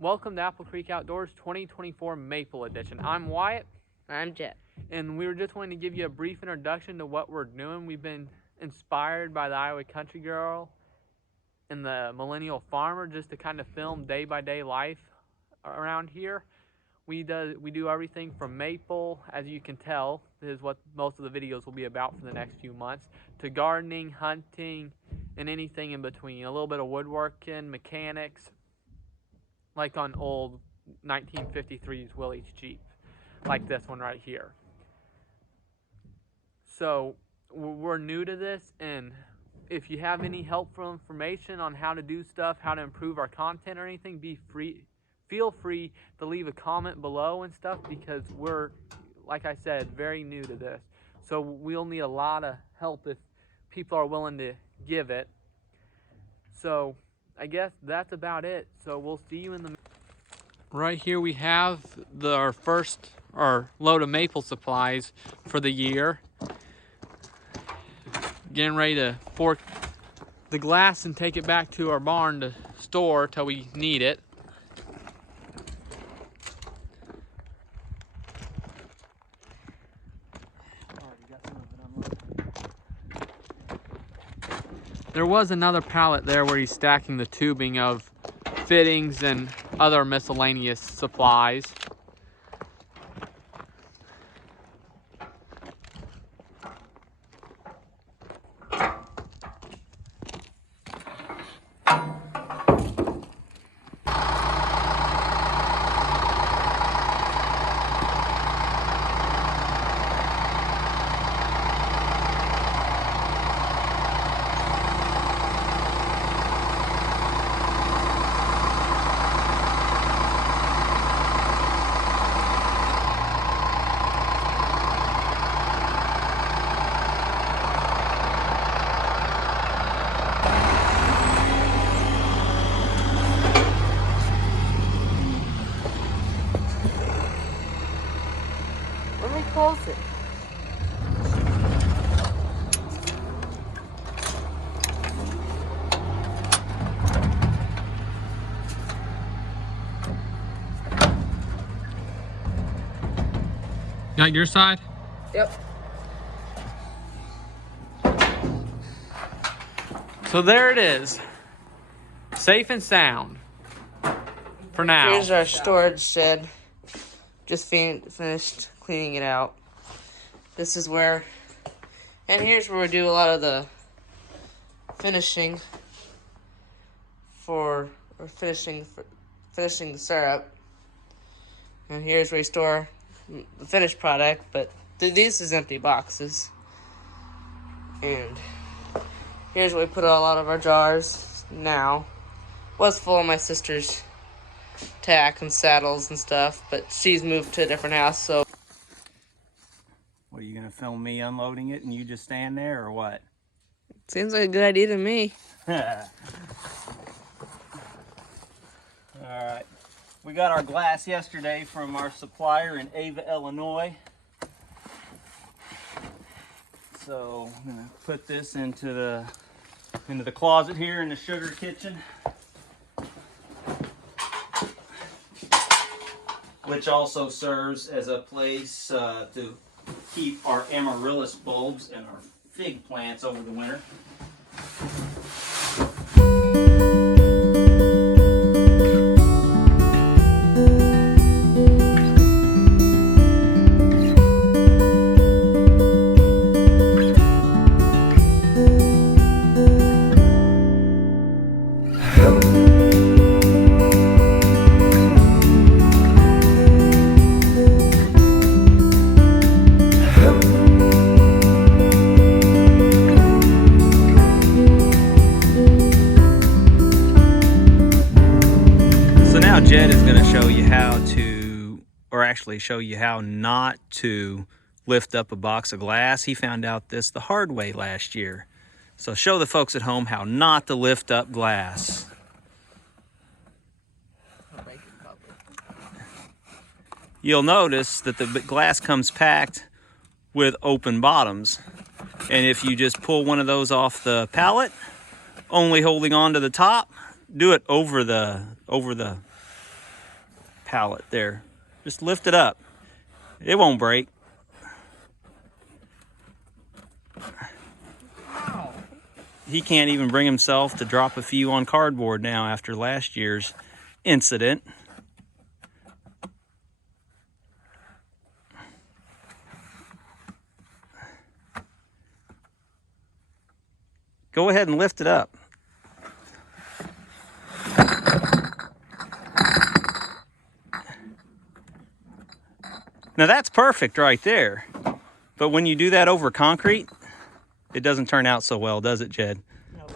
Welcome to Apple Creek Outdoors 2024 Maple Edition. I'm Wyatt. I'm Jet. And we were just wanting to give you a brief introduction to what we're doing. We've been inspired by the Iowa Country Girl and the Millennial Farmer just to kind of film day-by-day life around here. We do everything from maple, as you can tell, this is what most of the videos will be about for the next few months, to gardening, hunting, and anything in between. A little bit of woodworking, mechanics, like on old 1953's Willys Jeep, like this one right here. So we're new to this, and if you have any helpful information on how to do stuff, how to improve our content or anything, feel free to leave a comment below and stuff, because we're, like I said, very new to this. So we'll need a lot of help if people are willing to give it. So I guess that's about it. So we'll see you in the... Right here we have our load of maple supplies for the year. Getting ready to fork the glass and take it back to our barn to store till we need it. There was another pallet there where he's stacking the tubing of fittings and other miscellaneous supplies. Let me close it. Got your side? Yep. So there it is. Safe and sound. For now. Here's our storage shed. Just finished cleaning it out. This is where, and here's where we do a lot of the finishing finishing the syrup. And here's where we store the finished product, but this is empty boxes. And here's where we put a lot of our jars now. Was full of my sister's tack and saddles and stuff, but she's moved to a different house, so. What, are you gonna film me unloading it and you just stand there, or what? Seems like a good idea to me. Alright, we got our glass yesterday from our supplier in Ava, Illinois. So I'm gonna put this into the closet here in the sugar kitchen, which also serves as a place to keep our amaryllis bulbs and our fig plants over the winter. Jed is going to show you how to, or actually show you how not to lift up a box of glass. He found out this the hard way last year. So show the folks at home how not to lift up glass. You'll notice that the glass comes packed with open bottoms. And if you just pull one of those off the pallet, only holding on to the top, do it over the pallet there. Just lift it up. It won't break. He can't even bring himself to drop a few on cardboard now after last year's incident. Go ahead and lift it up. Now that's perfect right there. But when you do that over concrete, it doesn't turn out so well, does it, Jed? Nope.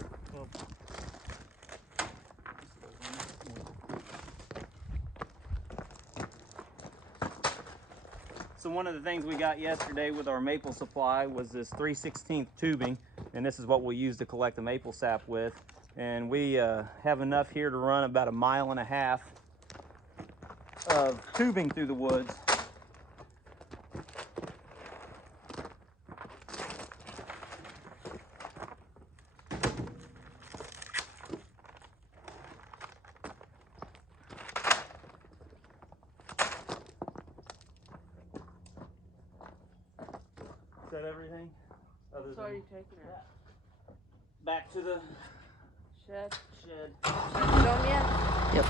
So one of the things we got yesterday with our maple supply was this 3/16 tubing, and this is what we use to collect the maple sap with. And we have enough here to run about 1.5 miles of tubing through the woods. Is that everything? Other So are than you taking it back to the shed? shed. Show me yet? Yep.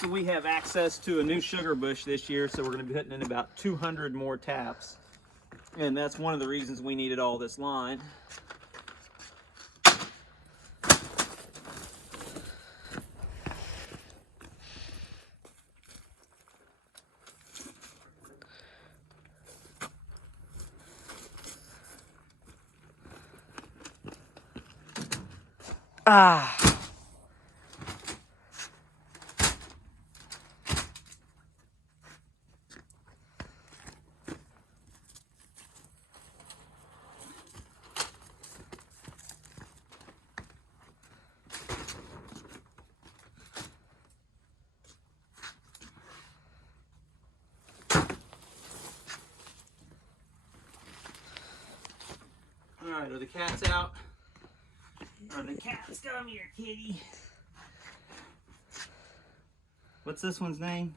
So we have access to a new sugar bush this year, so we're going to be putting in about 200 more taps. And that's one of the reasons we needed all this line. Ah. All right, are the cats out? Are the cats? Come here, kitty. What's this one's name?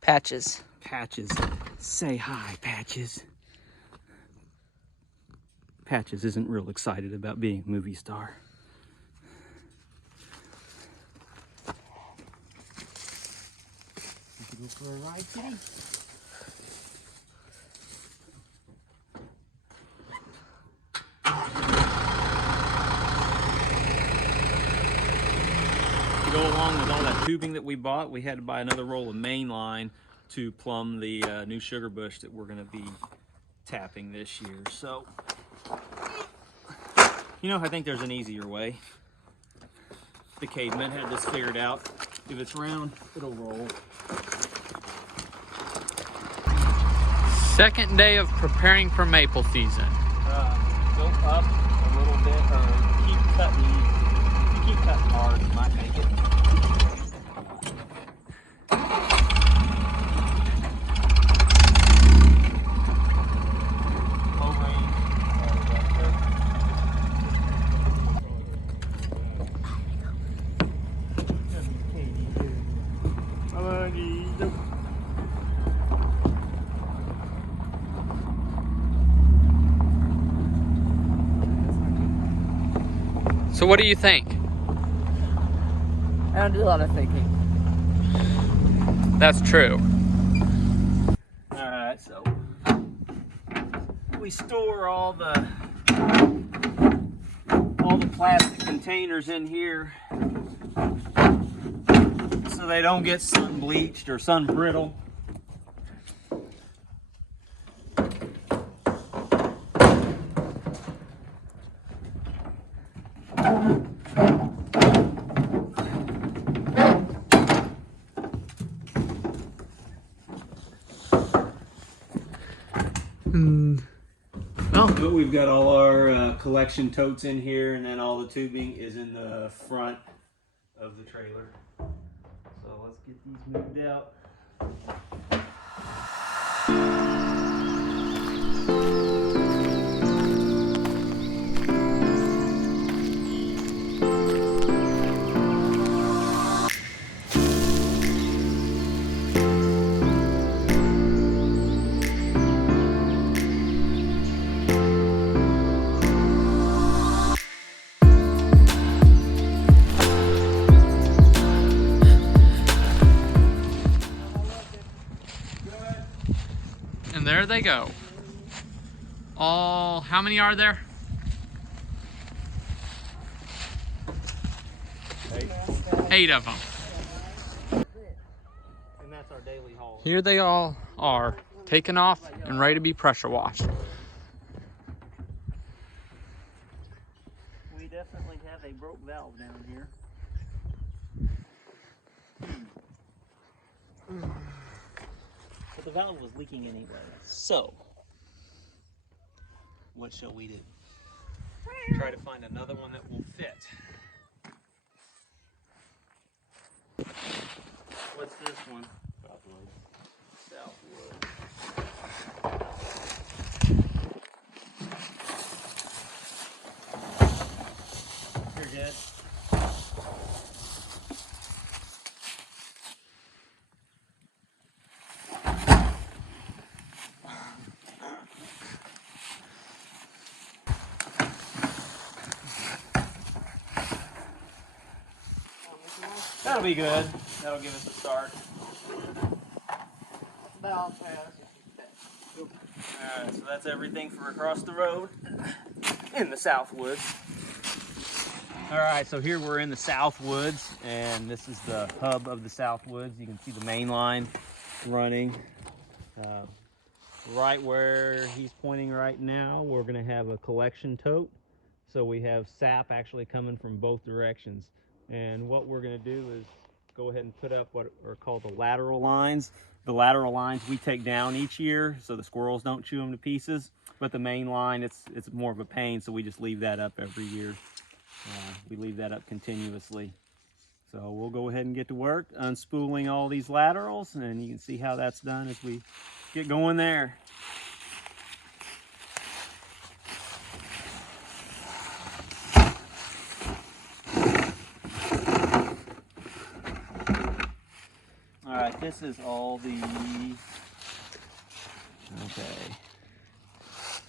Patches. Patches. Say hi, Patches. Patches isn't real excited about being a movie star. You can go for a ride, kitty? To go along with all that tubing that we bought, we had to buy another roll of main line to plumb the new sugar bush that we're going to be tapping this year. So, you know, I think there's an easier way. The cavemen had this figured out. If it's round, it'll roll. Second day of preparing for maple season. Go up a little bit, or keep cutting. If you keep cutting hard, you might make it. Low range. So what do you think? I don't do a lot of thinking. That's true. Alright, so we store all the plastic containers in here so they don't get sun bleached or sun brittle. But we've got all our collection totes in here, and then all the tubing is in the front of the trailer. So let's get these moved out. there they go. All, how many are there? 8 of them. And that's our daily haul. Here they all are, taken off and ready to be pressure washed. We definitely have a broke valve down here. But the valve was leaking anyway. So, what shall we do? Try to find another one that will fit. What's this one? Southwood. Here, Jed. That'll be good. That'll give us a start. Alright, so that's everything for across the road in the Southwoods. Alright, so here we're in the Southwoods, and this is the hub of the Southwoods. You can see the main line running. Right where he's pointing right now, we're going to have a collection tote. So we have sap actually coming from both directions. And what we're going to do is go ahead and put up what are called the lateral lines. The lateral lines we take down each year so the squirrels don't chew them to pieces. But the main line, it's more of a pain, so we just leave that up every year. We leave that up continuously. So we'll go ahead and get to work unspooling all these laterals, and you can see how that's done as we get going there. All right, this is all the,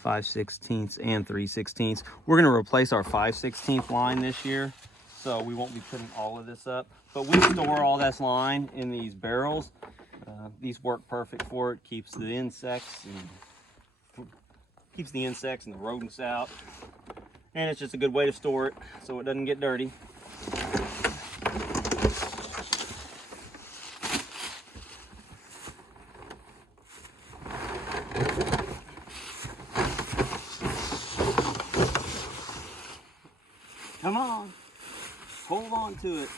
5/16 and 3/16. We're gonna replace our 5/16 line this year, so we won't be putting all of this up. But we store all this line in these barrels. These work perfect for it. Keeps the insects and the rodents out. And it's just a good way to store it so it doesn't get dirty. Come on, hold on to it.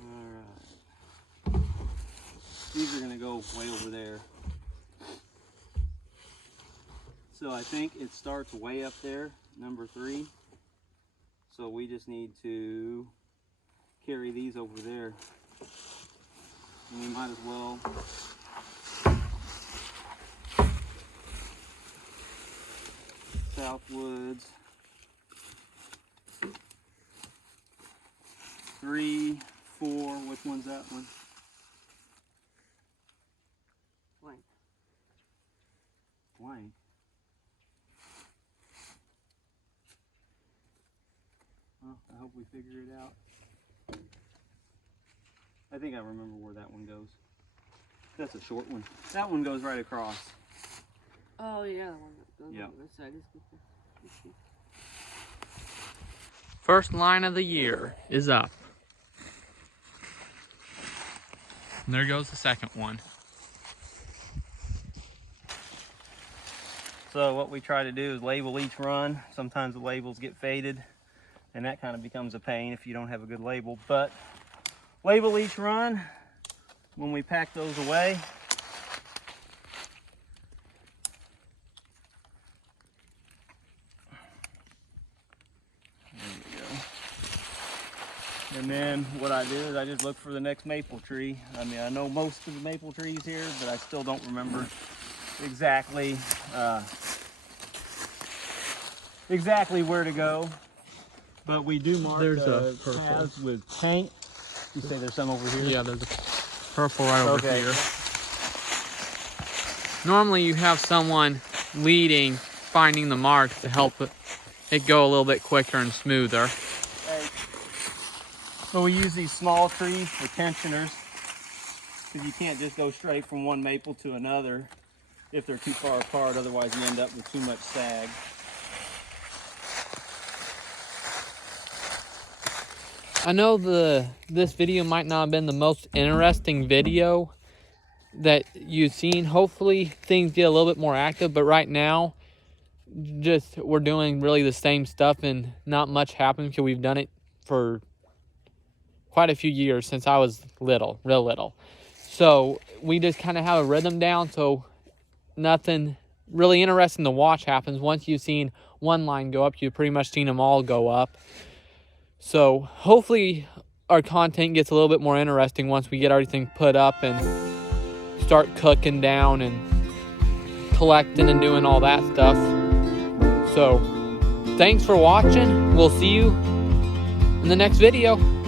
Alright, these are going to go way over there. So I think it starts way up there, number 3. So we just need to carry these over there. And we might as well Southwoods 3, 4. Which one's that one? Blank. Well, I hope we figure it out. I think I remember where that one goes. That's a short one. That one goes right across. Oh yeah, the one that goes Yep. on this side. First line of the year is up. And there goes the second one. So what we try to do is label each run. Sometimes the labels get faded, and that kind of becomes a pain if you don't have a good label. But label each run when we pack those away. There we go. And then what I do is I just look for the next maple tree. I mean, I know most of the maple trees here, but I still don't remember exactly where to go. But we do mark There's a purple. paths with paint. You say there's some over here? Yeah, there's a purple right over Okay. here. Normally you have someone leading, finding the marks to help it go a little bit quicker and smoother. So we use these small trees for tensioners, because you can't just go straight from one maple to another if they're too far apart, otherwise you end up with too much sag. I know this video might not have been the most interesting video that you've seen. Hopefully things get a little bit more active, but right now just we're doing really the same stuff and not much happened because we've done it for quite a few years since I was little, real little. So we just kind of have a rhythm down, so nothing really interesting to watch happens. Once you've seen one line go up, you've pretty much seen them all go up. So hopefully our content gets a little bit more interesting once we get everything put up and start cooking down and collecting and doing all that stuff. So thanks for watching. We'll see you in the next video.